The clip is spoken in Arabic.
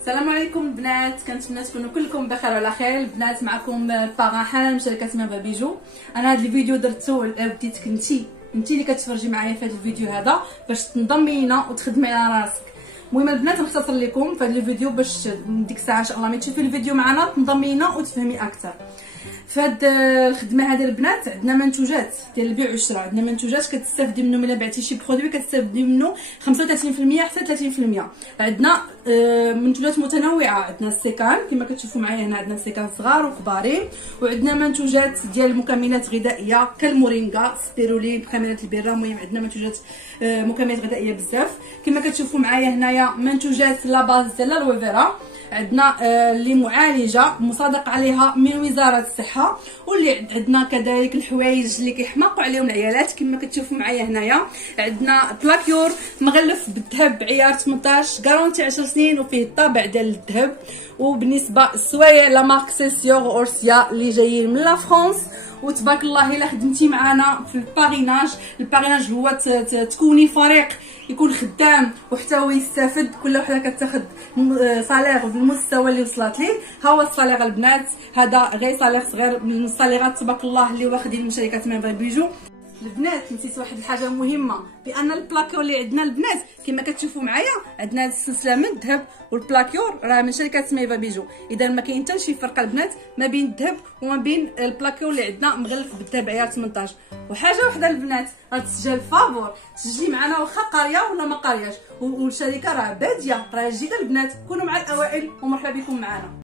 السلام عليكم البنات، كنتمنى تكونوا كلكم بخير وعلى خير. البنات معكم باغا حنان من شركه ميفا بيجو. انا هذا الفيديو درتو بديتك انتي اللي كتفرجي معايا في هذا الفيديو هذا باش تنضمي لينا وتخدمي على راسك. المهم البنات نختصر لكم في هذا الفيديو باش ديك الساعه ان شاء الله ملي تشوفي الفيديو معنا تنضمي لينا وتفهمي اكثر. فهاد الخدمه هذه البنات عندنا منتوجات ديال البيع والشراء، عندنا منتوجات كتستافدي منهم الا بعتي شي برودوي كتستافدي منه 35% حتى 30%. عندنا منتوجات متنوعه، عندنا السيكان كما كتشوفوا معايا هنا، عندنا السيكان صغار وكبارين، وعندنا منتوجات ديال مكملات غذائيه كالمورينغا، سبيرولين، مكملات البره. المهم عندنا منتوجات مكملات غذائيه بزاف. كما كتشوفوا معايا هنايا منتوجات لا باز ديال الويفيرا، عندنا اللي معالجه مصادق عليها من وزاره الصحه، واللي عندنا كذلك الحوايج اللي كيحماقوا عليهم العيالات كما كتشوفوا معايا هنايا. عندنا بلاكيور مغلف بالذهب بعيار 18 غارونتي 10 سنين وفيه الطابع ديال الذهب. وبالنسبه للسوايع لا مارك سيسيور اورسيا اللي جايين من لا فرنسا. وتبارك الله الا خدمتي معنا في الباريناج هو تكوني فريق يكون خدام وحتى هو يستافد، كل وحده كتاخذ صالير بالمستوى اللي وصلت ليه. ها هو الصالير البنات، هذا غير صالير صغير من الصاليرات تبارك الله اللي واخدين من شركه ميفا بيجو. البنات نسيت واحد الحاجه مهمه، بان البلاكيور اللي عندنا البنات كما كتشوفوا معايا عندنا السلسله من الذهب، والبلاكيور راه من شركه ميفا بيجو. اذا ما كاين حتى شي فرق البنات ما بين الذهب وما بين البلاكيور اللي عندنا مغلف بالذهب عيار 18. وحاجه وحده البنات، غتسجل فابور تسجلي معنا واخا قاريه ولا ما قارياش، والشركه راه باديه راه جديده البنات. كونوا مع الاوائل ومرحبا بكم معنا.